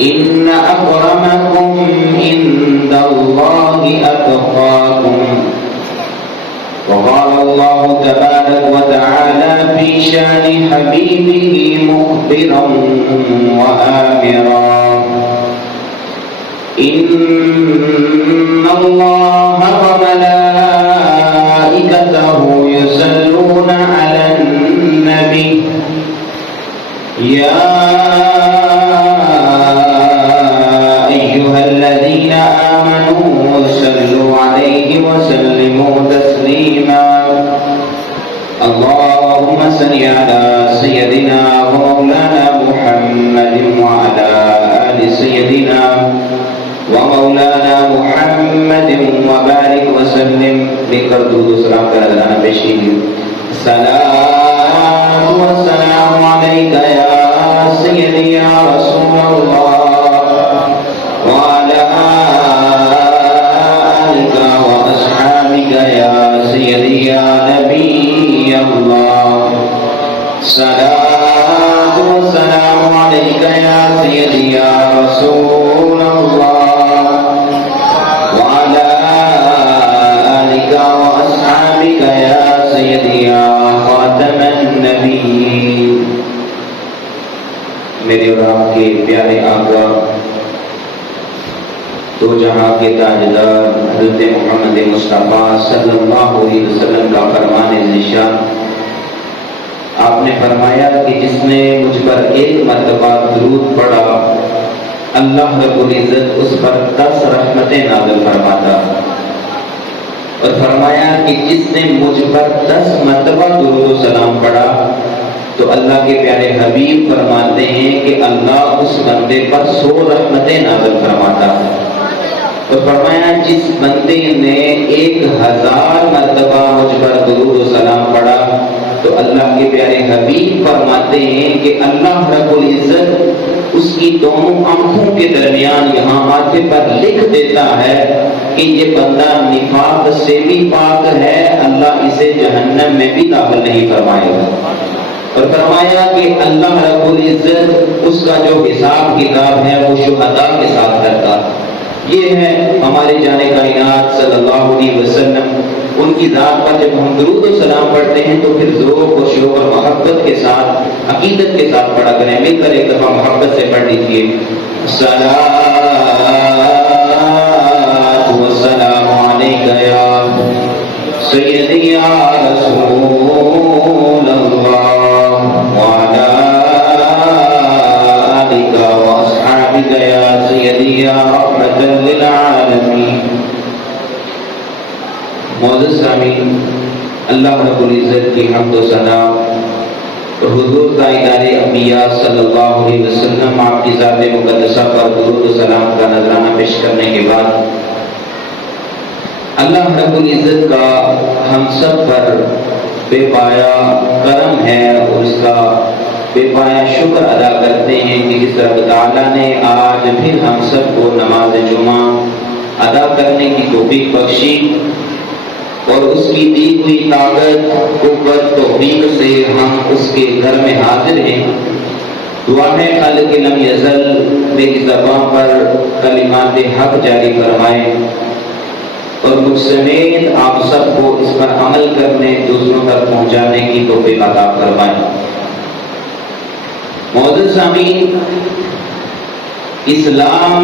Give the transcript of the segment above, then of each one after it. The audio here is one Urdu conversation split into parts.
إن أكرمكم عند الله أتقاكم. وقال الله تبارك وتعالى في شأن حبيبه مخبرا وآمرا: إن الله وملائكته يصلون على النبي يا أيها الذين آمنوا صلوا عليه وسلموا تسليما. اللهم صل على سيدنا ومولانا محمد وعلى آل سيدنا ومولانا محمد وبارك وسلم. لے کر درود و سلام کا ادانہ پیش کیجیے. الصلاۃ والسلام علیک یا سیدی یا رسول اللہ وعلی آلک واصحابک یا سیدی یا نبی اللہ. الصلاۃ والسلام علیک یا سیدی یا رسول اللہ میرے اور آپ کے پیارے آقا دو جہاں کے تاجدار حضرت محمد مصطفیٰ صلی اللہ علیہ وسلم کا فرمان ذیشان. آپ نے فرمایا کہ جس نے مجھ پر ایک مرتبہ درود پڑھا اللہ رب العزت اس پر 10 رحمتیں نازل فرماتا. اور فرمایا کہ جس نے مجھ پر 10 مرتبہ درود و سلام پڑھا تو اللہ کے پیارے حبیب فرماتے ہیں کہ اللہ اس بندے پر 100 رحمتیں نازل فرماتا ہے. اور فرمایا جس بندے نے 1000 مرتبہ مجھ پر درود و سلام پڑھا تو اللہ کے پیارے حبیب فرماتے ہیں کہ اللہ رب العزت اس کی دونوں آنکھوں کے درمیان یہاں ماتھے پر لکھ دیتا ہے کہ یہ بندہ نفاق سے بھی پاک ہے, اللہ اسے جہنم میں بھی داخل نہیں فرمائے گا. اور فرمایا کہ اللہ رب العزت اس کا جو حساب کتاب ہے وہ شہداء کے ساتھ کرتا. یہ ہے ہمارے جانے کائنات صلی اللہ علیہ وسلم. ان کی ذات پر جب ہم درود و سلام پڑھتے ہیں تو پھر ذوق و شوق اور محبت کے ساتھ عقیدت کے ساتھ پڑھا کریں. مل کر ایک دفعہ محبت سے پڑھ لیجیے. الصلاۃ والسلام علیک یا سیدی یا رسول اللہ وعلى آلك وأصحابك يا سيدي يا رحمة للعالمين. معزز سامعین, اللہ رب العزت کی حمد و ثنا اور حضور تاجدار انبیاء صلی اللہ علیہ وسلم آپ کی ذات مقدسہ پر درود و سلام کا نذرانہ پیش کرنے کے بعد اللہ رب العزت کا ہم سب پر بے پایا کرم ہے اور اس کا بے پایا شکر ادا کرتے ہیں کہ جس رب تعالیٰ نے آج پھر ہم سب کو نماز جمعہ ادا کرنے کی توفیق بخشی اور اس کی دی ہوئی طاقت قوت توفیق سے ہم اس کے گھر میں حاضر ہیں. دعا ہے خالق لم یزل میری زبان پر کلمات حق جاری فرمائے اور مجھ سمیت آپ سب کو اس پر عمل کرنے دوسروں تک پہنچانے کی توفیق عطا فرمائے. معزز سامعین, اسلام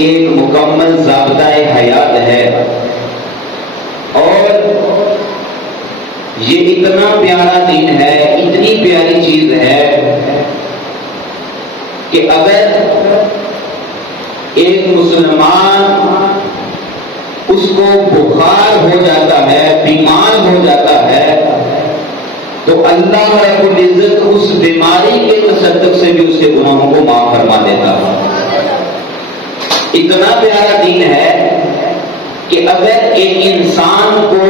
ایک مکمل ضابطہ حیات ہے اور یہ اتنا پیارا دین ہے, اتنی پیاری چیز ہے کہ اگر ایک مسلمان اس کو بخار ہو جاتا ہے, بیمار ہو جاتا ہے تو اللہ رب العزت اس بیماری کے تصدق سے بھی اس کے گناہوں کو معاف فرما دیتا ہے. اتنا پیارا دین ہے کہ اگر ایک انسان کو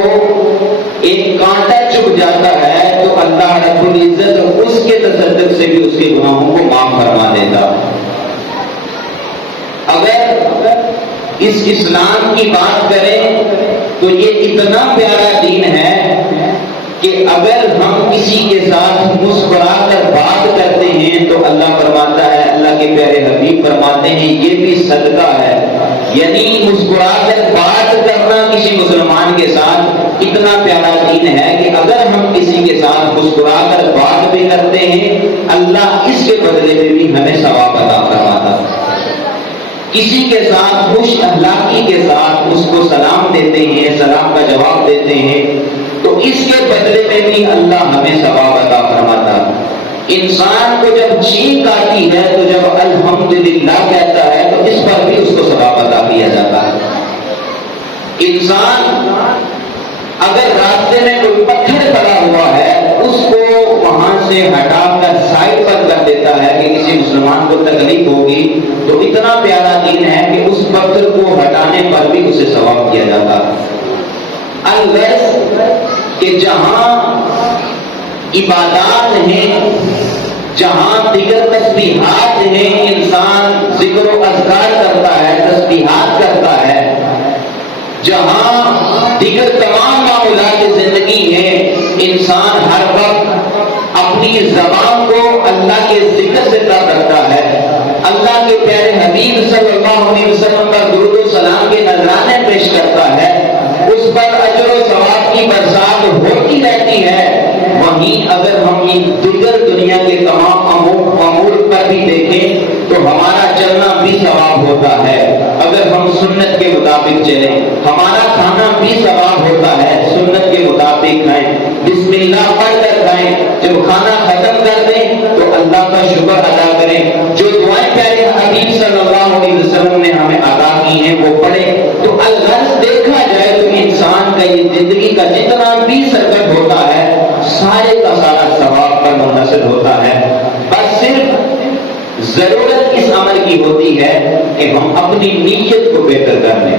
ایک کانٹا چبھ جاتا ہے تو اللہ رب العزت اس کے تصدق سے بھی اس کے گناہوں کو معاف فرما دیتا. اگر اس اسلام کی بات کریں تو یہ اتنا پیارا دین ہے کہ اگر ہم کسی کے ساتھ مسکرا کر بات کرتے ہیں تو اللہ فرماتا ہے, اللہ کے پیارے حبیب تشریف فرماتے ہیں یہ بھی صدقہ ہے. یعنی مسکرا کر بات کرنا کسی مسلمان کے ساتھ اتنا پیارا دین ہے کہ اگر ہم کسی کے ساتھ مسکرا کر بات بھی کرتے ہیں اللہ اس کے بدلے میں بھی ہمیں ثواب عطا فرماتا ہے. کسی کے ساتھ خوش اخلاقی کے ساتھ اس کو سلام دیتے ہیں، سلام کا جواب دیتے ہیں تو اس کے بدلے میں بھی اللہ ہمیں ثواب عطا فرماتا ہے. انسان کو جب چھینک آتی ہے تو جب الحمدللہ کہتا ہے تو اس پر بھی اس کو ثواب عطا کیا جاتا ہے. انسان اگر راستے میں کوئی پتھر پڑا ہوا ہے اس کو وہاں سے ہٹا کر سائڈ پر کر دیتا ہے کہ کسی مسلمان کو تکلیف ہوگی تو اتنا پیارا دین ہے کہ اس پتھر کو ہٹانے پر بھی اسے ثواب کیا جاتا ہے. الغرض کہ جہاں عبادات ہیں، جہاں دیگر تسبیحات ہیں، انسان ذکر و اذکار کرتا ہے، تسبیحات کرتا ہے، جہاں دیگر تمام معاملات زندگی ہیں انسان ہر وقت اپنی زبان کو اللہ کے ذکر سے تر رکھتا ہے، اللہ کے پیارے حبیب صلی اللہ علیہ وسلم پر درود و سلام کے نذرانے پیش کرتا ہے، اس پر اجر و ثواب کی برسات ہوتی رہتی ہے. وہیں اگر ہم ان دیگر دنیا کے تمام امور پر بھی دیکھیں تو ہمارا چلنا بھی ثواب ہوتا ہے. اگر ہم سنت کے مطابق چلیں ہمارا کھانا بھی ثواب ہوتا ہے، سنت کے مطابق کھائیں، بسم اللہ پڑھ کر کھائیں، جب کھانا ختم کر دیں تو اللہ کا شکر ادا کریں، جو دعائیں پیارے حبیب صلی اللہ علیہ وسلم نے ہمیں عطا کی ہیں وہ پڑھیں. تو الغرض دیکھا جائے تو انسان کا یہ زندگی کا جتنا بھی سرکٹ ہوتا ہے سارے کا سارا ثواب پر منحصر ہوتا ہے. بس صرف ضرورت اس عمل کی ہوتی ہے کہ ہم اپنی نیت کو بہتر کر لیں.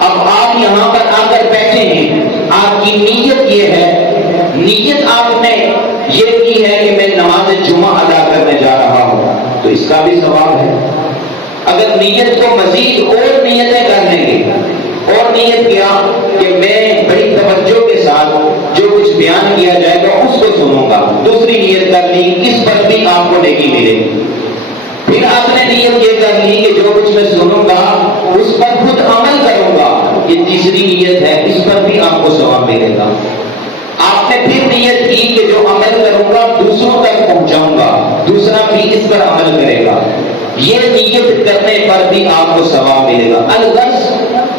اب آپ یہاں پر آ کر بیٹھے ہیں، آپ کی نیت یہ ہے، نیت آپ نے یہ کی ہے کہ میں نماز جمعہ ادا کرنے جا رہا ہوں تو اس کا بھی ثواب ہے. اگر نیت کو مزید اور نیتیں کر لیں گے اور نیت کیا کہ میں بڑی توجہ کے ساتھ جو کچھ بیان کیا جائے گا اس کو سنوں گا، دوسری نیت کر لی، اس پر بھی آپ کو نیکی ملے گی. پھر آپ نے نیت یہ کر لی کہ جو کچھ میں سنوں گا اس پر خود عمل کروں گا، یہ تیسری نیت ہے، اس پر بھی آپ کو ثواب ملے گا. آپ نے پھر نیت کی کہ جو عمل کروں گا دوسروں تک پہنچاؤں گا، دوسرا بھی اس پر عمل کرے گا، یہ نیت کرنے پر بھی آپ کو ثواب ملے گا. الغرض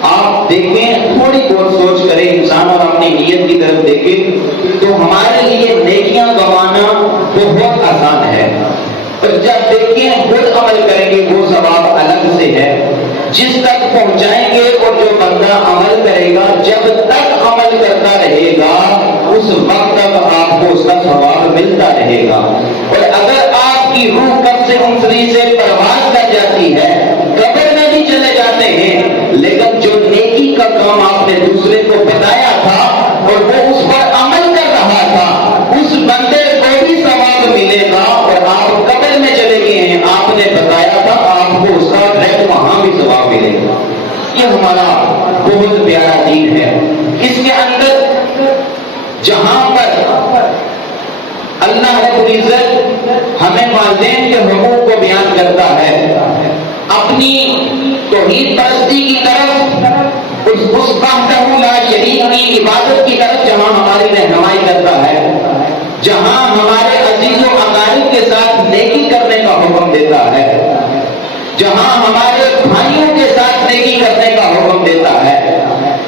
آپ دیکھیں، تھوڑی بہت سوچ کریں انسان اور اپنی نیت کی طرف دیکھیں تو ہمارے لیے نیکیاں کمانا بہت آسان ہے. اور جب دیکھیں خود عمل کریں گے وہ ثواب الگ سے ہے. جس تک پہنچائیں گے اور جو بندہ عمل کرے گا جب تک عمل کرتا رہے گا اس وقت تک آپ کو اس کا ثواب ملتا رہے گا. اور اگر آپ کی روح کب سے انسری سے پرواز کر جاتی ہے، قبر میں بھی چلے جاتے ہیں، لیکن جو نیکی کا کام آپ نے دوسرے کو بتایا تھا اور وہ اس پر عمل کر رہا تھا اس بندے کو بھی ثواب ملے گا. اور آپ قبر میں چلے گئے ہیں، آپ نے بتایا تھا، آپ کو اس کا ڈائریکٹ وہاں بھی ثواب ملے گا. یہ ہمارا بہت پیارا دین ہے. اس کے اندر جہاں پر اللہ رب العزت ہمیں والدین کے حقوق کو بیان کرتا ہے، اپنی توحید پرستی کی طرف، اس وحدہ لا شریک کی عبادت کی طرف جہاں ہماری رہنمائی کرتا ہے، جہاں ہمارے عزیز و اقارب کے ساتھ نیکی کرنے کا حکم دیتا ہے، جہاں ہمارے بھائیوں کے ساتھ نیکی کرنے کا حکم دیتا ہے،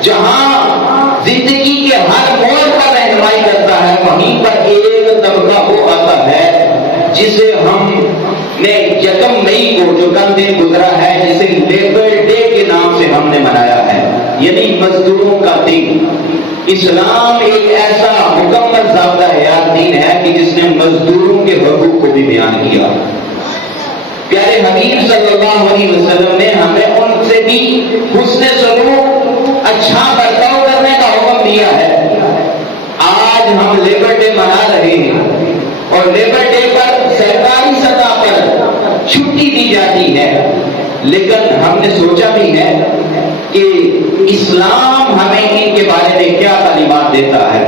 جہاں زندگی کے ہر موڑ پر رہنمائی کرتا ہے، وہیں پر ایک طبقہ وہ آتا ہے جسے ہم نے یکم مئی کو جو کل دن گزرا ہے جسے لیبر ڈے کے نام سے ہم نے منایا ہے، یعنی مزدوروں کا دن. اسلام ایک ایسا مکمل ضابطہ حیات دین ہے کہ جس نے مزدوروں کے حقوق کو بھی بیان کیا. پیارے حبیب صلی اللہ علیہ وسلم نے ہمیں ان سے بھی حسن سلوک، اچھا برتاؤ کرنے کا حکم دیا ہے. آج ہم لیبر ڈے منا رہے ہیں اور لیبر ڈے پر سرکاری سطح پر چھٹی دی جاتی ہے، لیکن ہم نے سوچا بھی ہے کہ اسلام ہمیں ان کے بارے میں کیا تعلیمات دیتا ہے،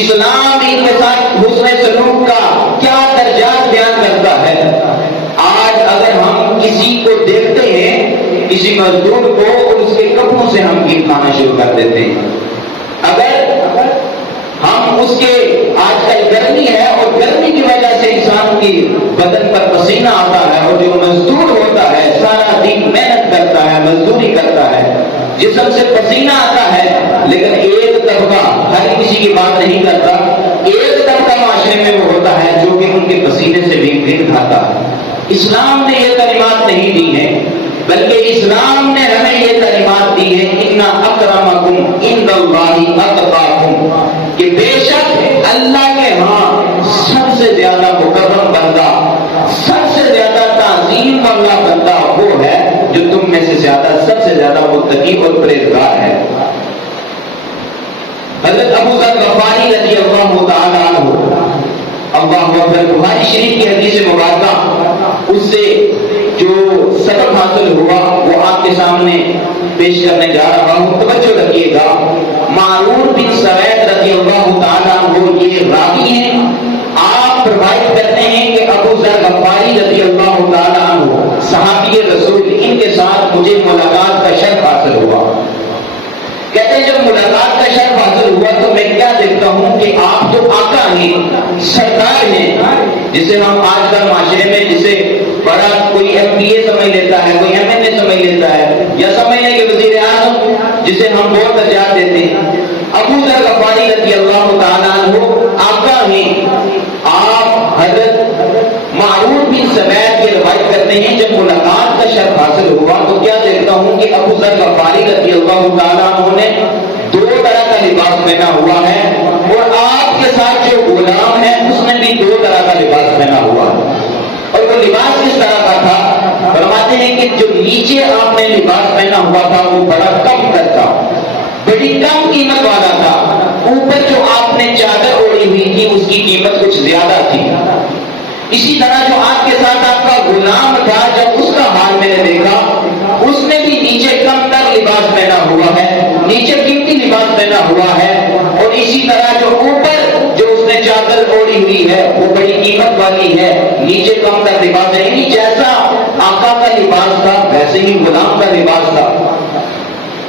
اسلام ان کے ساتھ حسن سلوک کا کیا درجات بیان کرتا ہے. آج اگر ہم دیکھتے ہیں کسی مزدور کو اور اس کے کپڑوں سے ہم گیت کھانا شروع کر دیتے ہیں. اگر ہم اس کے آج کل گرمی ہے اور گرمی کی وجہ سے انسان کی بدن پر پسینہ آتا ہے اور جو مزدور ہوتا ہے سارا دن محنت کرتا ہے مزدوری کرتا ہے جسم سے پسینہ آتا ہے لیکن ایک طبقہ ہر کسی کی بات نہیں کرتا ایک طبقہ معاشرے میں وہ ہوتا ہے جو کہ ان کے پسینے سے بھی کھاتا ہے. اسلام نے یہ تعلیمات نہیں دی ہیں بلکہ اسلام نے ہمیں یہ تعلیمات دی ہے ان اکرمکم عند اللہ اتقاکم کہ بے شک اللہ کے ہاں سب سے زیادہ مکرم بندہ سب سے زیادہ تعظیم والا بندہ وہ ہے جو تم میں سے زیادہ سب سے زیادہ متقی اور پرہیزگار ہے. حضرت ابو ذر غفاری رضی اللہ تعالی عنہ اللہ اکبر بخاری شریف کی حدیث مبارکہ اس سے جو سبق حاصل ہوا وہ آپ کے سامنے پیش کرنے جا رہا ہوں. توجہ رکھیے گا. معرور بن سوید رضی اللہ تعالیٰ عنہ یہ راوی ہیں. آپ روایت کرتے ہیں کہ ابو ذر غفاری رضی اللہ تعالیٰ عنہ صحابی رسول ان کے ساتھ مجھے ملاقات کا شرف حاصل ہوا. کہتے ہیں جب ملاقات کا شرف حاصل ہوا تو میں کیا دیکھتا ہوں کہ آپ تو آقا ہیں سرکار ہیں جسے ہم آج کل معاشرے میں جسے بڑا کوئی ایم پی اے سمجھ لیتا ہے کوئی ایم این اے سمجھ لیتا ہے یا سمجھ لیں کہ وزیر اعظم جسے ہم بہت درجات دیتے ہیں. ابو ذر غفاری رضی اللہ تعالیٰ عنہ آقا ہیں. آپ حضرت معرور بن سوید کی روایت کرتے ہیں جب ملاقات کا شرف حاصل ہوا تو کیا دیکھتا ہوں کہ ابو ذر غفاری رضی اللہ تعالیٰ عنہ نے دو طرح کا لباس پہنا ہوا ہے اور آپ کے ساتھ جو غلام ہے اس نے بھی دو طرح کا لباس پہنا ہوا ہے. اور وہ لباس کس طرح کا تھا؟ فرماتے ہیں کہ جو نیچے آپ نے لباس پہنا ہوا تھا وہ بڑا کم تر تھا بڑی کم قیمت والا تھا. اوپر جو آپ نے چادر اوڑھی ہوئی تھی اس کی قیمت کچھ زیادہ تھی. اسی طرح جو آپ کے ساتھ آپ کا غلام تھا جب اس کا حال میں نے دیکھا اس نے بھی نیچے کم تر لباس پہنا ہوا ہے نیچے قیمتی لباس پہنا ہوا ہے اور اسی طرح جو اوپر جو اس نے چادر اوڑھی ہوئی ہے وہ بڑی قیمت والی ہے نیچے کم تر لباس ہے. یعنی جیسا آقا کا لباس تھا ویسے ہی غلام کا لباس تھا.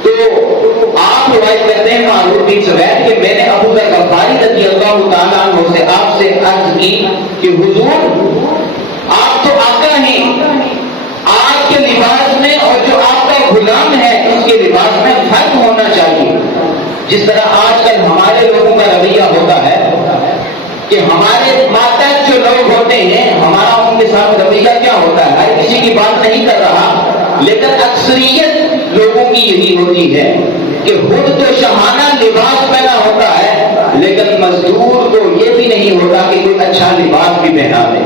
تو آپ روایت کرتے ہیں معرور بن سوید کہ میں نے ابو ذر غفاری رضی اللہ تعالیٰ عنہ سے آپ سے عرض کی کہ حضور آپ تو آقا ہیں آپ کے لباس میں اور جو آپ کا غلام ہے اس کے لباس میں فرق ہونا چاہیے. جس طرح آج کل ہمارے لوگوں کا رویہ ہوتا ہے کہ ہمارے ماتحت جو لوگ ہوتے ہیں ہمارا ان کے ساتھ رویہ کیا ہوتا ہے ہر کسی کی بات نہیں کر رہا لیکن اکثریت لوگوں کی یہی ہوتی ہے کہ خود تو شاہانہ لباس پہنا ہوتا ہے لیکن مزدور کو یہ بھی نہیں ہوتا کہ کوئی اچھا لباس بھی پہنا دے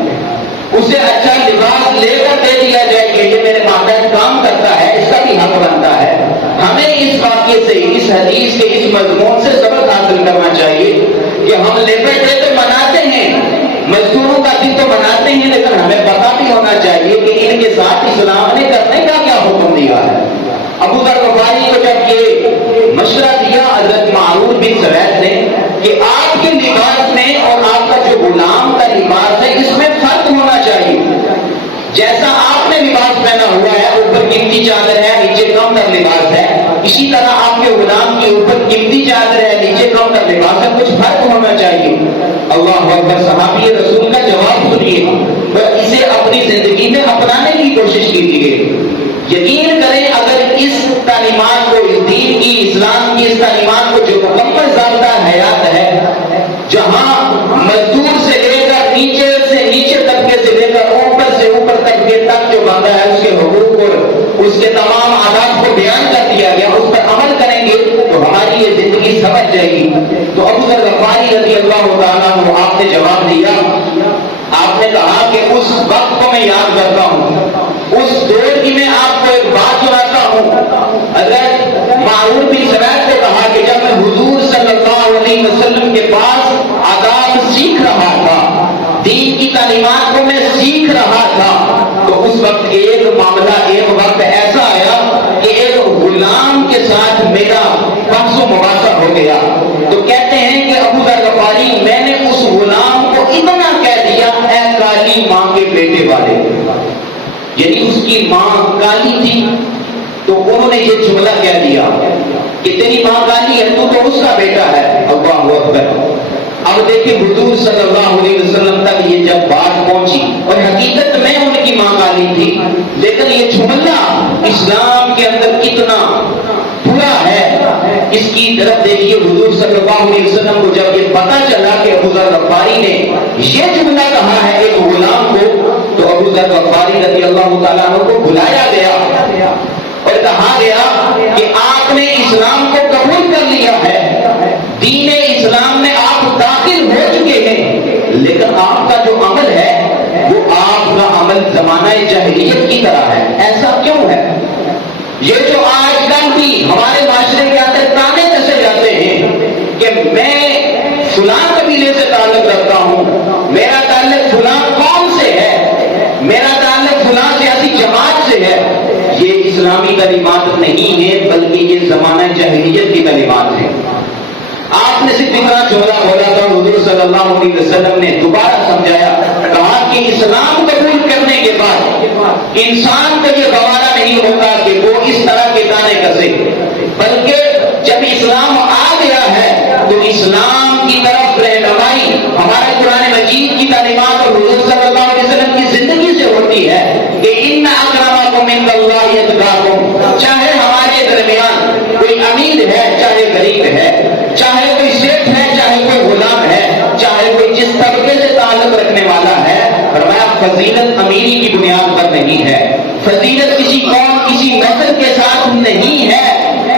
اسے اچھا لباس لے کر دے دیا جائے کہ یہ میرے ماتحت کام کرتا ہے اس کا بھی حق بنتا ہے. ہمیں اس واقعے سے اس حدیث کے اس مضمون سے سبق حاصل کرنا چاہیے کہ ہم لیبر ڈے تو مناتے ہیں مزدوروں کا دن تو مناتے ہیں لیکن ہمیں پتہ بھی ہونا چاہیے کہ ان کے ساتھ اسلام نے کرنے کا کیا حکم دیا ہے. ابو ذر غفاری کو جب یہ مشورہ دیا حضرت معرور بن سوید نے کہ آپ کے لباس میں اور آپ کا جو غلام کا لباس ہے اس میں فرق ہونا چاہیے. جیسا آپ نے لباس پہنا ہوا ہے اوپر قیمتی چادر ہے نیچے کم تر لباس ہے اسی طرح آپ کے غلام کے اوپر قیمتی چادر ہے نیچے کم تر لباس ہے کچھ فرق ہونا چاہیے. اللہ اکبر. صحابی رسول کا جواب سنیے اسے اپنی زندگی میں اپنانے کی کوشش کیجیے. یقین کریں اگر اس تعلیمات کو اس دین کی اسلام کی اس تعلیمات کو جو مکمل ضابطہ حیات ہے جہاں مزدور سے لے کر نیچے طبقے سے لے کر اوپر طبقے تک جو بندہ ہے اس کے حقوق اور اس کے تمام آداب کو بیان کر دیا گیا اس پر عمل کریں گے تو ہماری یہ زندگی سمجھ جائے گی. تو ابو ذر غفاری رضی اللہ تعالیٰ عنہ آپ نے جواب دیا. آپ نے کہا کہ اس وقت کو میں یاد کرتا ہوں اس دور کی میں آپ کو ایک بات سناتا ہوں. حضرت معرور بن سوید کو کہا کہ جب میں حضور صلی اللہ علیہ وسلم کے پاس آداب سیکھ رہا تھا دین کی تعلیمات کو میں سیکھ رہا تھا تو اس وقت ایک معاملہ ایک وقت ایسا آیا کہ ایک غلام کے ساتھ میرا بحث و مباحثہ ہو گیا. تو کہتے ہیں کہ ابو ذر غفاری میں نے اس غلام کو اتنا کہہ دیا اے کالی ماں کے بیٹے والے. یعنی اس کی ماں کالی تھی، تو انہوں نے یہ جملہ کہہ دیا کہ تیری ماں کالی ہے، تو اس کا بیٹا ہے۔ اللہ اکبر۔ اب دیکھیں حضور صلی اللہ علیہ وسلم تک یہ جب بات پہنچی، اور حقیقت میں ان کی ماں کالی تھی، لیکن یہ جملہ اسلام کے اندر کتنا برا ہے اس کی طرف دیکھیے۔ حضور صلی اللہ علیہ وسلم کو جب یہ پتا چلا کہ ابو ذر غفاری نے یہ جملہ کہا ہے ایک غلام کو، تو ابو ذر غفاری رضی اللہ تعالیٰ عنہ کو بلایا گیا اور کہا گیا کہ آپ نے اسلام کو قبول کر لیا ہے، دین اسلام میں آپ داخل ہو چکے ہیں، لیکن آپ کا جو عمل ہے وہ آپ کا عمل زمانہ جاہلیت کی طرح ہے۔ ایسا کیوں ہے؟ یہ جو آج کل بھی ہمارے معاشرے کے اندر تانے کسے جاتے ہیں کہ میں فلاں قبیلے سے تعلق رکھتا ہوں، میرا تعلق فلاں قوم سے ہے، میرا تعلق فلاں سیاسی جماعت سے ہے، یہ اسلامی تعلیمات نہیں ہے، بلکہ یہ زمانہ جاہلیت کی تعلیمات ہیں۔ آپ نے صرف اتنا جملہ بولا تھا، حضور صلی اللہ علیہ وسلم نے دوبارہ سمجھایا، کہا کہ اسلام قبول کرنے کے بعد انسان کو یہ گوارا نہیں ہوتا کہ وہ اس طرح کے تانے کسے، بلکہ جب اسلام آ گیا ہے تو اسلام کی طرف رہنمائی ہمارے قرآن مجید کی تعلیمات اور حضور صلی اللہ علیہ وسلم کی زندگی سے ہوتی ہے کہ ان اکرمکم عند اللہ اتقاکم۔ چاہے ہمارے درمیان کوئی امیر ہے، چاہے غریب ہے، چاہے کوئی شیخ ہے، چاہے کوئی غلام ہے، چاہے کوئی جس طبقے سے تعلق رکھنے والا ہے، فرمایا فضیلت امیری کی بنیاد پر نہیں ہے، فضیلت کسی قوم کسی نسل کے ساتھ نہیں ہے،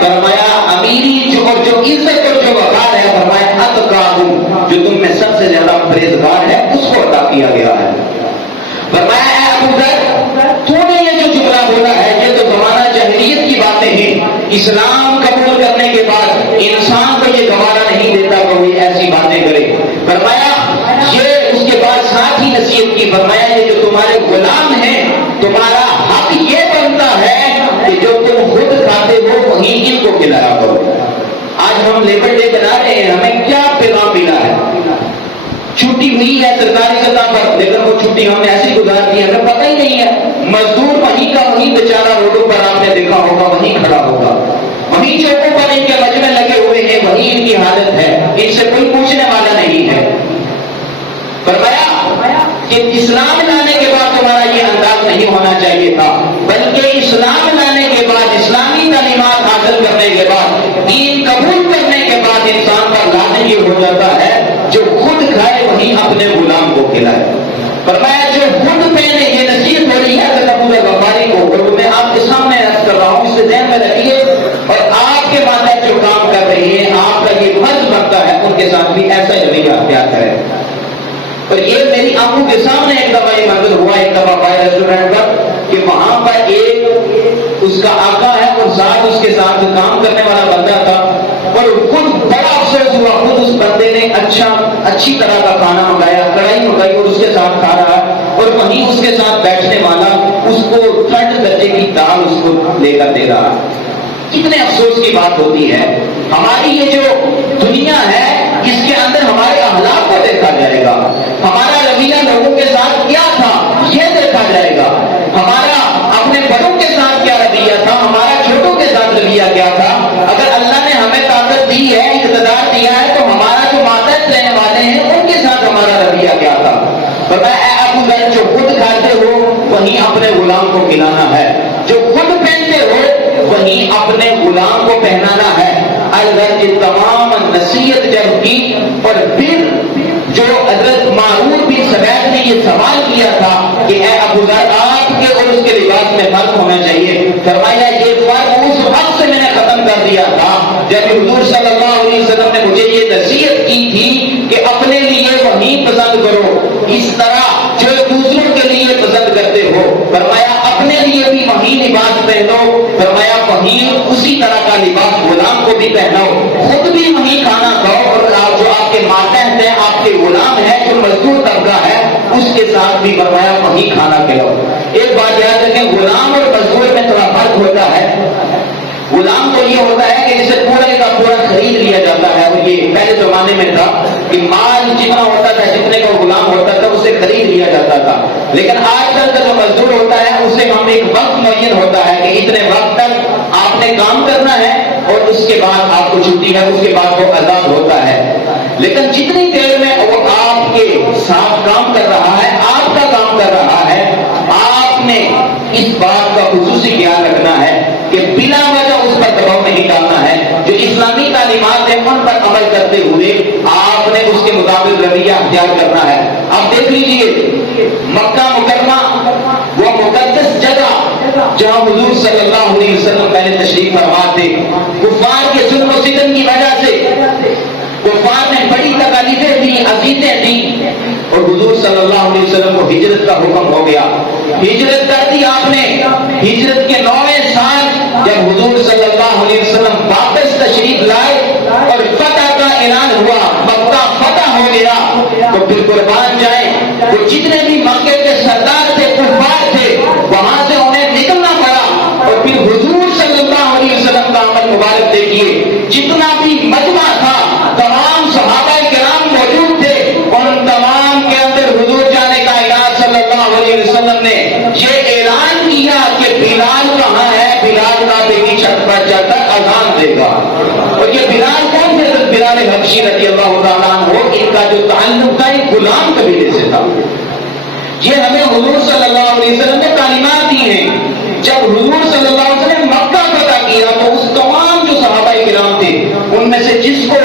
فرمایا امیری جو عزت اور جو وقار ہے، فرمایا اتقاکم، جو تم میں سب سے زیادہ پرہیزگار ہے اس کو عطا کیا گیا ہے۔ فرمایا اے ابو ذر، تو نے یہ جو جملہ بولا ہے یہ تو زمانہ جاہلیت کی باتیں ہیں، اسلام قبول کرنے کے بعد انسان کو یہ گوارا نہیں دیتا کہ وہ ایسی باتیں کرے۔ فرمایا یہ اس کے بعد ساتھ ہی نصیحت کی، فرمایا یہ جو تمہارے غلام ہیں تمہارا حق یہ بنتا ہے کہ جو تم خود کھاتے ہو وہیں ان کو کھلایا کرو۔ آج ہم لیبر ڈے بنا رہے ہیں، ہمیں کیا پیغام ملا ہے؟ چھٹی ہوئی ہے سرکاری سطح پر، لیکن وہ چھٹی ہم نے ایسی گزار دی ہمیں پتہ ہی نہیں ہے۔ مزدور وہیں کا وہیں بیچارہ روڈوں پر آپ نے دیکھا ہوگا وہیں کھڑا ہوگا، وہیں چوکوں پر ان کے مجمع لگے ہوئے ہیں، وہیں ان کی حالت ہے، ان سے کوئی پوچھنے والا نہیں ہے۔ فرمایا کہ اسلام لانے کے بعد تمہارا یہ انداز نہیں ہونا چاہیے تھا، بلکہ اسلام لانے کے بعد اسلامی تعلیمات حاصل کرنے کے بعد دین قبول کرنے کے بعد انسان کا لازم یہ ہو جاتا ہے جو خود کھائے وہیں اپنے غلام کو کھلائے۔ فرمایا جو خود پہنے، یہ نصیحت ہو رہی ہے حضرت ابو ذر غفاری کو، اور میں آپ کے سامنے عرض کر رہا ہوں، اسے ذہن میں رکھیے، اور آپ کے ماتحت جو کام کر رہی ہیں آپ کا یہ فرض بنتا ہے ان کے ساتھ بھی ایسا رویہ اختیار کریں۔ اور یہ میری آنکھوں کے سامنے ایک دفعہ یہ منظر ہوا، ایک دفعہ بھائی ریسٹورینٹ پر، کہ وہاں پر ایک اس کا آقا ہے اور ساتھ اس کے ساتھ کام کرنے والا بندہ تھا، اور خود بڑا افسوس ہوا، خود اس بندے نے اچھی طرح کا کھانا منگایا، کڑھائی منگائی اور اس کے ساتھ کھا رہا ہے، اور وہیں اس کے ساتھ بیٹھنے والا اس کو تھرڈ درجے کی دال اس کو لے کر دے رہا۔ کتنے افسوس کی بات ہوتی ہے۔ ہماری یہ جو دنیا ہے اس کے اندر ہمارے اخلاق کو دیکھا جائے گا، ہمارا رویہ لوگوں کے ساتھ کیا تھا یہ دیکھا جائے گا، ہمارا اپنے بڑوں کے ساتھ کیا رویہ تھا، ہمارا چھوٹوں کے ساتھ رویہ کیا تھا۔ اگر اللہ نے ہمیں طاقت دی ہے، اقتدار دیا ہے، تو ہمارا جو ماتحت رہنے والے ہیں ان کے ساتھ ہمارا رویہ کیا تھا۔ اے ابو ذر، جو خود کھاتے ہو وہیں اپنے غلام کو کھلانا ہے، جو خود پہنتے ہو وہیں اپنے غلام کو پہنانا ہے۔ حضرت کی تمام نصیحت جب کی، اور پھر جو حضرت معروف بن سبیت نے یہ سوال کیا تھا کہ اے ابو ذر آپ کے اور اس کے لباس میں فرق ہونا چاہیے، فرمایا یہ فرق اس وقت سے میں نے ختم کر دیا تھا جب حضور صلی اللہ علیہ وسلم نے مجھے یہ نصیحت کی تھی کہ اپنے لیے وہیں پسند کرو اس طرح جو دوسروں کے لیے پسند کرتے ہو، فرمایا اپنے لیے بھی وہیں لباس پہنو، فرمایا وہیں اسی طرح کا لباس غلام کو بھی پہناؤ، خود بھی وہیں کھانا کھاؤ، اور جو آپ کے ماتحت ہیں، آپ کے غلام ہے، جو مزدور طبقہ ہے، اس کے ساتھ بھی فرمایا وہیں کھانا کھلاؤ۔ ایک بات یاد رکھیں، غلام اور مزدور میں تھوڑا فرق ہوتا ہے۔ غلام تو یہ ہوتا ہے کہ جسے پورے کا پورا خرید لیا جاتا ہے، اور یہ پہلے زمانے میں تھا کہ مال جتنا ہوتا تھا، جتنے کا غلام ہوتا تھا، اسے خرید لیا جاتا تھا. لیکن آج کل کا جو مزدور ہوتا ہے اسے ہم ایک وقت معین ہوتا ہے کہ اتنے وقت تک آپ نے کام کرنا ہے اور اس کے بعد آپ کو چھٹی ہے, اس کے بعد وہ آزاد ہوتا ہے. لیکن جتنی دیر میں وہ آپ کے ساتھ کام کر رہا ہے, آپ کا کام کر رہا ہے, آپ نے اس بات کا خصوصی خیال رکھنا ہے کہ بلا وجہ اس پر دباؤ نہیں ڈالنا ہے. جو اسلامی تعلیمات ہیں ان پر عمل کرتے ہوئے آپ نے اس کے مطابق رویہ اختیار کرنا ہے. اب دیکھ لیجئے مکہ مکرمہ وہ مقدس جگہ جہاں حضور صلی اللہ علیہ وسلم پہلے تشریف فرما تھے, کفار کے ظلم و ستم کی وجہ سے کفار نے بڑی تکالیفیں دی, اذیتیں دی, اور حضور صلی اللہ علیہ وسلم کو ہجرت کا حکم ہو گیا. ہجرت کر دی آپ نے. ہجرت کے 9ویں سال جب حضور صلی اللہ علیہ وسلم واپس تشریف لائے اور فتح کا اعلان ہوا, مکہ فتح ہو گیا, تو پھر قربان جائیں وہ جتنے بھی مکے کے سردار تھے, کفار تھے, وہاں سے انہیں نکلنا پڑا. اور پھر حضور صلی اللہ علیہ وسلم کا عمل مبارک دیکھیے, جتنا بھی مجمع تھا تمام صحابہ کرام موجود تھے, ان تمام کے اندر حضور جانے کا اعلان صلی اللہ علیہ وسلم نے یہ اعلان کیا کہ بلال کہاں ہے, بلال کعبے کی چھت پر چڑھ کر اذان دے گا. اور یہ بلال کون تھے؟ بلال حبشی رضی اللہ تعالیٰ عنہ, ان کا جو تعلق تھا ایک غلام قبیلے سے تھا. یہ ہمیں حضور صلی اللہ علیہ وسلم نے تعلیمات دی ہیں. جب حضور صلی اللہ علیہ وسلم نے مکہ فتح کیا تو اس تمام جو صحابہ کرام تھے ان میں سے جس کو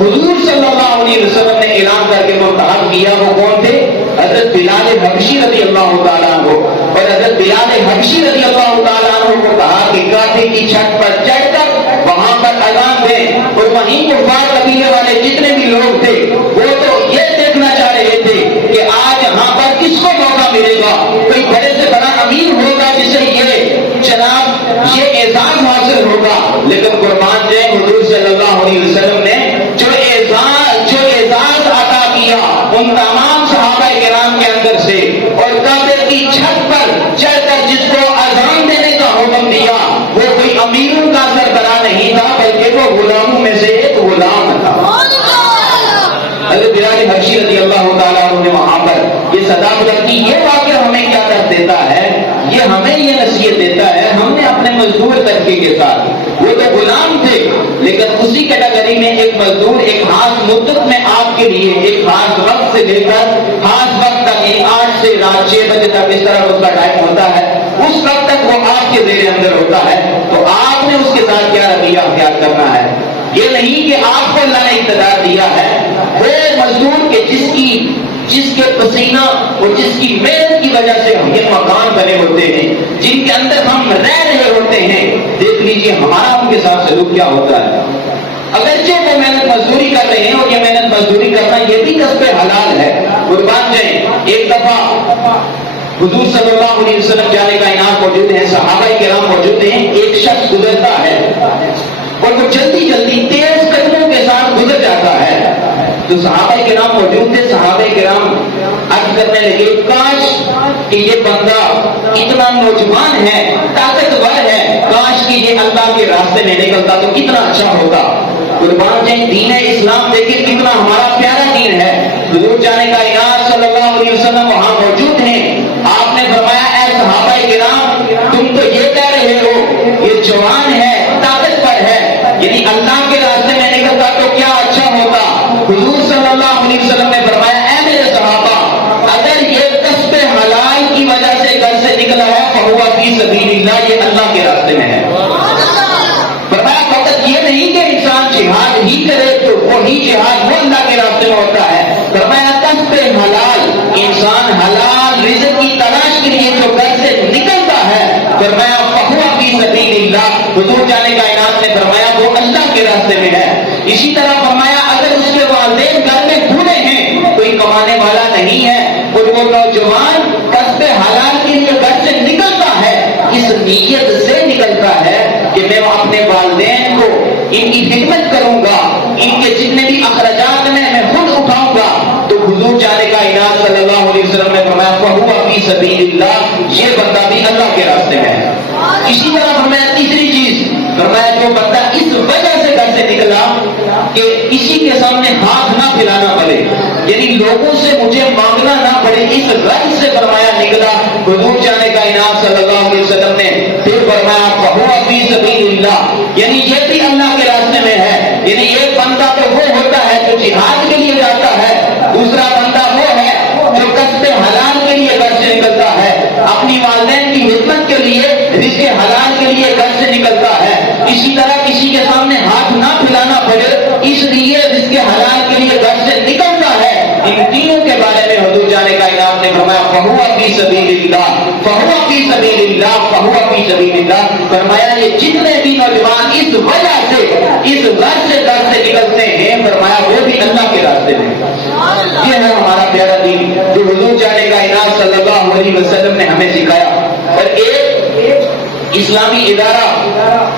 حضور صلی اللہ علیہ وسلم نے اعلان کر کے منتخب کیا وہ کون تھے؟ حضرت بلال حبشی رضی اللہ تعالیٰ عنہ. اور حضرت بلال حبشی رضی اللہ تعالیٰ عنہ کو کہا کہ کعبے کی چھت پر چڑھ کر وہاں پر اذان دیں. اور وہیں کفار قبیلے والے جتنے بھی لوگ تھے وہ تو یہ دیکھنا چاہ رہے تھے کہ آج یہاں پر کس کو موقع ملے گا, کوئی بڑے سے بڑا امیر ہوگا جسے یہ جناب یہ اعزاز حاصل ہوگا. لیکن قربان جائے حضور صلی اللہ علیہ وسلم نے جو اعزاز عطا کیا ان تمام صحابہ کرام کے اندر سے, اور کعبے کی چھت پر چڑھ کر جس کو اذان دینے کا حکم دیا وہ کوئی امیروں کا سربراہ نہیں تھا بلکہ وہ غلاموں میں سے ایک غلام تھا. حضرت بلال حبشی رضی اللہ تعالیٰ عنہ نے وہاں پر یہ صدا بلندی. یہ واقعہ ہمیں کیا کر دیتا ہے, یہ ہمیں یہ نصیحت دیتا ہے ہم نے اپنے مزدور طبقے کے ساتھ, وہ تو غلام تھے لیکن اسی کیٹیگری میں ایک مزدور ایک خاص مدت میں آپ کے لیے ایک خاص وقت سے لے کر خاص وقت تک 8 سے رات 6 بجے تک اس طرح اس کا ٹائم ہوتا ہے, اس وقت تک وہ آپ کے زیر اندر ہوتا ہے. تو آپ نے اس کے ساتھ کیا رویہ اختیار کرنا ہے. یہ نہیں کہ آپ کو اللہ نے اقتدار دیا ہے, وہ مزدور کے جس کے پسینہ اور جس کی محنت کی وجہ سے ہم یہ مکان بنے ہوتے ہیں, جن کے اندر ہم رہ رہے ہوتے ہیں, دیکھ لیجئے ہمارا ان کے ساتھ سلوک کیا ہوتا ہے. اگرچہ وہ محنت مزدوری کر رہے ہیں اور یہ محنت مزدوری کرنا یہ بھی کسب حلال ہے. قربان جائیں ایک دفعہ حضور صلی اللہ علیہ وسلم جانے کا انعام موجود ہے, صحابہ کرام موجود ہیں, ایک شخص گزرتا ہے اور وہ جلدی جلدی تیز قدموں کے ساتھ گزر جاتا ہے. تو صحابہ کرام موجود تھے, صحابہ کرام عرض کرنے لگے کاش کہ یہ بندہ اتنا نوجوان ہے, طاقتور ہے, کاش کہ یہ اللہ کے راستے میں نکلتا تو کتنا اچھا ہوتا. قربان جائیں دین اسلام دیکھیں کتنا ہمارا پیارا دین ہے. حضور جانے کا انعام صلی اللہ علیہ وسلم وہاں موجود ہیں. آپ نے فرمایا اے صحابہ کرام تم تو یہ کہہ رہے ہو یہ جوان ہے, طاقتور ہے, یعنی اللہ کے راستے میں نکلتا تو کیا اچھا ہوتا. حضور صلی اللہ علیہ وسلم نے فرمایا اے میرے صحابہ اگر یہ کسب حلال کی وجہ سے گھر سے نکلا ہے فہو فی سبیل اللہ, یہ اللہ کے راستے میں ہے. فرمایا فقط یہ نہیں کہ انسان جہاد ہی کرے تو وہی جہاد وہ اللہ کے راستے میں ہوتا ہے. فرمایا کسب حلال, انسان حلال رزق کی تلاش کے لیے جو گھر سے نکلتا ہے, فرمایا فہو فی سبیل اللہ, حضور جانے کا انعام نے فرمایا وہ اللہ کے راستے میں ہے. اسی طرح فرمایا اگر اس کے والدین گھر میں بوڑھے ہیں, کوئی کمانے والا نہیں ہے, اور وہ نوجوان کسب حلال کے لیے گھر سے نکلتا ہے, اس نیت سے نکلتا ہے کہ میں اپنے والدین کو ان کی خدمت کروں گا, ان کے جتنے بھی اخراجات میں خود اٹھاؤں گا, تو حضور جانے کا انعام صلی اللہ علیہ وسلم نے فرمایا فہو فی سبیل اللہ, یہ بندہ بھی اللہ کے راستے میں ہے. اسی طرح فرمایا تیسری چیز, فرمایا جو بندہ اس وجہ سے گھر سے نکلا کہ کسی کے سامنے ہاتھ نہ پھیلانا پڑے، یعنی لوگوں سے مجھے مانگنا نہ پڑے، اس غرض سے فرمایا نکلا حضور جانے کا انعام صلی اللہ علیہ وسلم نے۔ پھر فرمایا فَهُوَ فِي سَبِيلِ اللَّهِ، یعنی یہ بھی اللہ کے راستے میں ہے۔ یعنی ایک بندہ تو وہ ہوتا ہے جو جہاد کے لیے جاتا ہے، دوسرا بندہ وہ ہے جو کسب حلال کے لیے گھر سے نکلتا ہے، اپنی والدین کی خدمت کے لیے رزق حلال کے لیے گھر سے نکلتا ہے۔ اسی طرح کسی کے سامنے ہاتھ نہ پھیلانا پڑے، اس لیے رزق حلال کے لیے گھر سے نکلتا ہے۔ ان تینوں کے بارے میں حضور جانے کا انعام نے فرمایا فَهُوَ فِي سَبِيلِ اللَّهِ، فَهُوَ فِي سَبِيلِ اللَّهِ، فَهُوَ فِي سَبِيلِ اللَّهِ۔ فرمایا یہ جتنے بھی نوجوان اس وجہ سے اس غرض سے گھر سے نکلتے ہیں، فرمایا وہ بھی اللہ کے راستے میں۔ یہ ہے ہمارا پیارا دین جو حضور جانے کا انعام صلی اللہ علیہ وسلم نے ہمیں سکھایا۔ اور ایک اسلامی ادارہ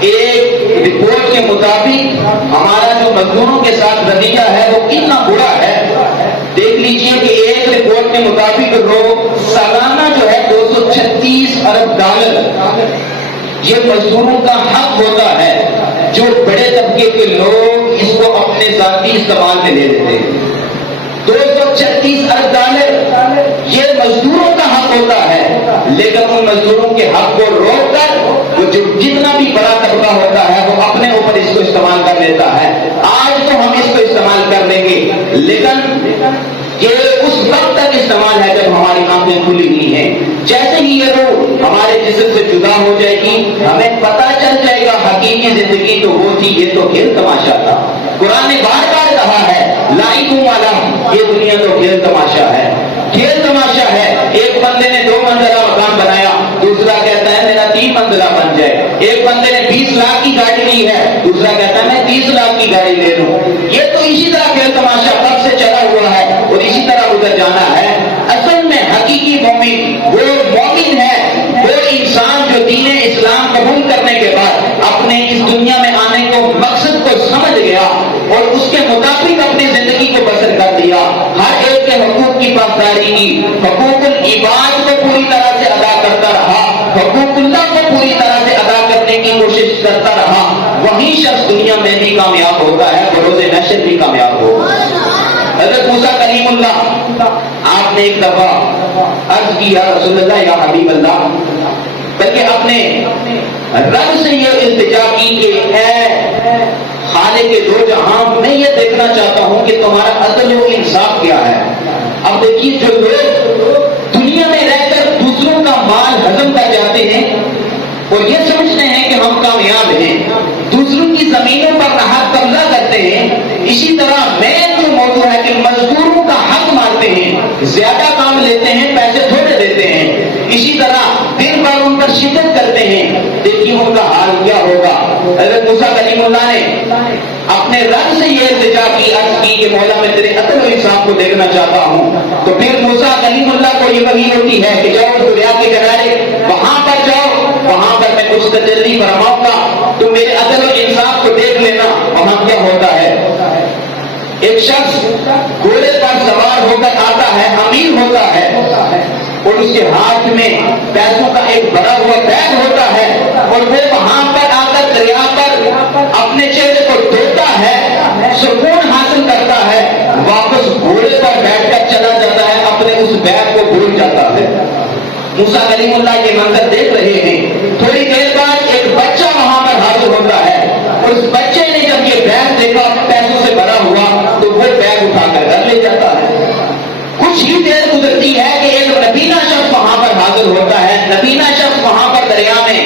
ایک رپورٹ کے مطابق ہمارا جو مزدوروں کے ساتھ رویہ ہے وہ کتنا برا ہے۔ دیکھ لیجئے کہ ایک رپورٹ کے مطابق سالانہ جو ہے 236 ارب ڈالر یہ مزدوروں کا حق ہوتا ہے، جو بڑے طبقے کے لوگ اس کو اپنے ذاتی استعمال میں لے لیتے ہیں۔ 236 ارب ڈالر یہ مزدوروں کا حق ہوتا ہے، لیکن ان مزدوروں کے حق کو روک کر وہ جو جتنا بھی بڑا طبقہ ہوتا ہے وہ اپنے اوپر اس کو استعمال کر لیتا ہے۔ آج تو ہم اس کو استعمال کر لیں گے، لیکن یہ اس وقت تک استعمال ہے جب ہماری آنکھیں کھلی ہوئی ہیں۔ جیسے ہی یہ روح ہمارے جسم سے جدا ہو جائے گی، ہمیں پتہ چل جائے گا حقیقی زندگی تو وہ تھی، یہ تو کھیل تماشا تھا۔ قرآن نے بار بار کہا ہے لائق والا، یہ دنیا تو کھیل تماشا ہے، کھیل تماشا ہے۔ ایک بندے نے 2 منزلہ مکان بنایا، دوسرا کہتا ہے میرا 3 منزلہ بن جائے۔ ایک بندے نے 20 لاکھ کی گاڑی لی ہے، دوسرا کہتا ہے میں 30 لاکھ کی گاڑی لے لوں۔ یہ تو اسی طرح کھیل تماشا کب سے چلا ہوا ہے اور اسی طرح گزر جانا ہے۔ اصل میں حقیقی مومن وہ مومن ہے، وہ انسان جو دین اسلام قبول کرنے کے بعد اپنے اس دنیا میں آنے کو مقصد کو سمجھ گیا اور اس کے مطابق اپنی زندگی کو بسر کر دیا، ہر ایک کے حقوق کی پاسداری کی، حقوق العباد کو پوری طرح سے ادا کرتا رہا، حقوق اللہ کو پوری طرح سے ادا کرنے کی کوشش کرتا رہا، وہی شخص دنیا میں بھی کامیاب ہوتا ہے، بروز نشر بھی کامیاب ہوگا۔ حضرت موسیٰ کلیم اللہ آپ نے ایک دفعہ عرض کی یا رسول اللہ یا حبیب اللہ، بلکہ اپنے رب سے یہ التجا کی کہ اے خالق دو جہاں، میں یہ دیکھنا چاہتا ہوں کہ تمہارا عدل و انصاف کیا ہے۔ اب دیکھیے جو لوگ دنیا میں رہ کر دوسروں کا مال ہضم کر جاتے ہیں اور یہ سمجھتے ہیں کہ ہم کامیاب ہیں، دوسروں کی زمینوں پر راحت قبضہ کرتے ہیں، اسی طرح میں جو موضوع ہے کہ مزدوروں کا حق مارتے ہیں، زیادہ کام لیتے ہیں پیسے تھوڑے دیتے ہیں، اسی طرح دن بھر ان پر شدت کرتے ہیں، دیکھیے ان کا حال کیا ہوگا۔ حضرت موسیٰ کلیم اللہ نے اپنے رب سے یہ التجا کی، عرض کی کہ مولا میں تیرے عدل و انصاف کو دیکھنا چاہتا ہوں۔ تو پھر موسیٰ کلیم اللہ کو یہ وحی ہوتی ہے کہ جاؤ دریا کے کنارے وہاں پر جاؤ، وہاں پر میں کچھ تجلی فرماؤں گا، تو میرے عدل و انصاف کو دیکھ لینا وہاں کیا ہوتا ہے۔ ایک شخص گھوڑے پر سوار ہو کر آتا ہے، امیر ہوتا ہے، اور اس کے ہاتھ میں پیسوں کا ایک بڑا ہوا بیگ ہوتا ہے، اور وہ وہاں پر آ کر دریا پر اپنے چہرے کو دھوتا ہے، سکون حاصل کرتا ہے، واپس گھوڑے پر بیٹھ کر چلا جاتا ہے، اپنے اس بیگ کو بھول جاتا ہے۔ موسیٰ کلیم اللہ یہ منظر دیکھ رہے ہیں۔ تھوڑی دیر بعد ایک بچہ وہاں پر حاضر ہوتا ہے، اور اس بچے نے جب یہ بیگ دیکھا پیسوں سے بھرا ہوا تو وہ بیگ اٹھا کر گھر لے جاتا ہے۔ کچھ ہی دیر گزرتی ہے کہ ایک نبینا شخص وہاں پر حاضر ہوتا ہے، نبینا شخص وہاں پر دریا میں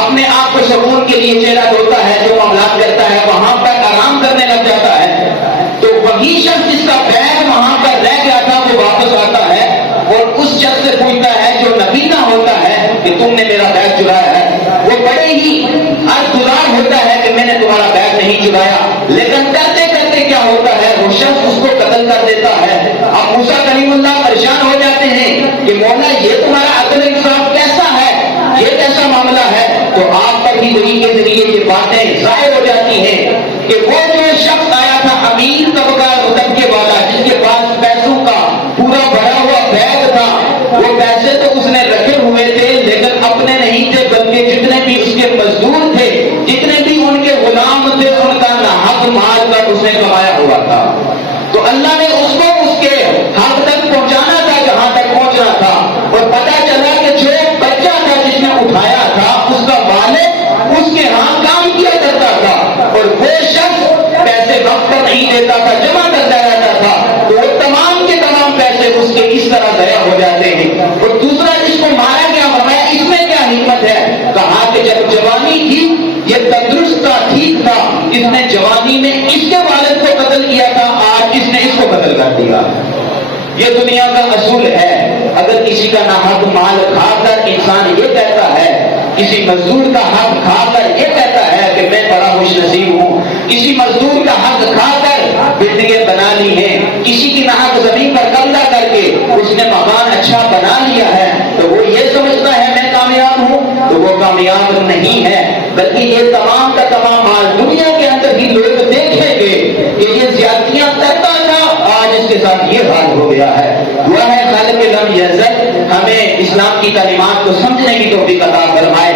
اپنے آپ کو سکون کے لیے چہرہ دھوتا ہے، جو معاملات کرتا ہے وہاں پر آرام کرنے لگ جاتا ہے۔ تو وہی شخص جس کا بیگ وہاں پر رہ گیا تھا وہ واپس آتا ہے اور اس شخص سے پوچھتا ہے جو نبینا ہوتا ہے کہ تم نے میرا بیگ چرایا ہے۔ وہ بڑے ہی عرضگزار ہوتا ہے کہ میں نے تمہارا بیگ نہیں چرایا، لیکن کرتے کرتے کیا ہوتا ہے وہ شخص اس کو قتل کر دیتا ہے۔ اب موسیٰ کلیم اللہ پریشان ہو جاتے ہیں کہ مولا یہ تمہارا عدل انصاف کیسا ہے، یہ کیسا معاملہ ہے؟ تو آپ پر بھی وہی کے ذریعے یہ باتیں ظاہر ہو جاتی ہیں کہ وہ جو شخص آیا تھا امیر طبقہ طبقے والا، جس کے پاس پیسوں کا پورا بھرا ہوا بیگ تھا، وہ پیسے تو اس نے رکھے ہوئے تھے لیکن اپنے نہیں تھے، بلکہ جتنے بھی اس کے مزدور تھے، جتنے بھی ان کے غلام تھے، ان کا ناحق مال کا اس نے تھا اور پتا چلا کہ جو بچہ تھا جس نے اٹھایا تھا اس کا والد اس کے ہاں کام کیا کرتا تھا اور وہ شخص پیسے وقت پر نہیں دیتا تھا، جمع کرتا رہتا تھا، تو وہ تمام کے تمام پیسے اس کے اس طرح ضائع ہو جاتے ہیں۔ اور دوسرا جس کو مارا گیا فرمایا اس میں کیا حکمت ہے؟ کہا کہ جب جوانی تھی یہ تندرست تھا، ٹھیک تھا، اس نے جوانی میں اس کے والد کو قتل کیا تھا، آج اس نے اس کو قتل کر دیا۔ یہ دنیا کا اصول ہے، اگر کسی کا ناحق مال کھا کر انسان یہ کہتا ہے، کسی مزدور کا حق کھا کر یہ کہتا ہے کہ میں بڑا خوش نصیب ہوں، کسی مزدور کا حق کھا کر بلڈنگیں بنا لی ہیں، کسی کی ناحق زمین پر قبضہ کر کے اس نے مکان اچھا بنا لیا ہے، تو وہ یہ سمجھتا ہے میں کامیاب ہوں، تو وہ کامیاب نہیں ہے، بلکہ یہ تمام کا تمام مال دنیا کے اندر ہی لوگ دیکھیں گے کہ یہ زیادتیاں کرتا تھا، آج اس کے ساتھ یہ حال ہو گیا ہے۔ دعا ہے خالق لم یزل ہمیں اسلام کی تعلیمات کو سمجھنے کی توفیق عطا فرمائے۔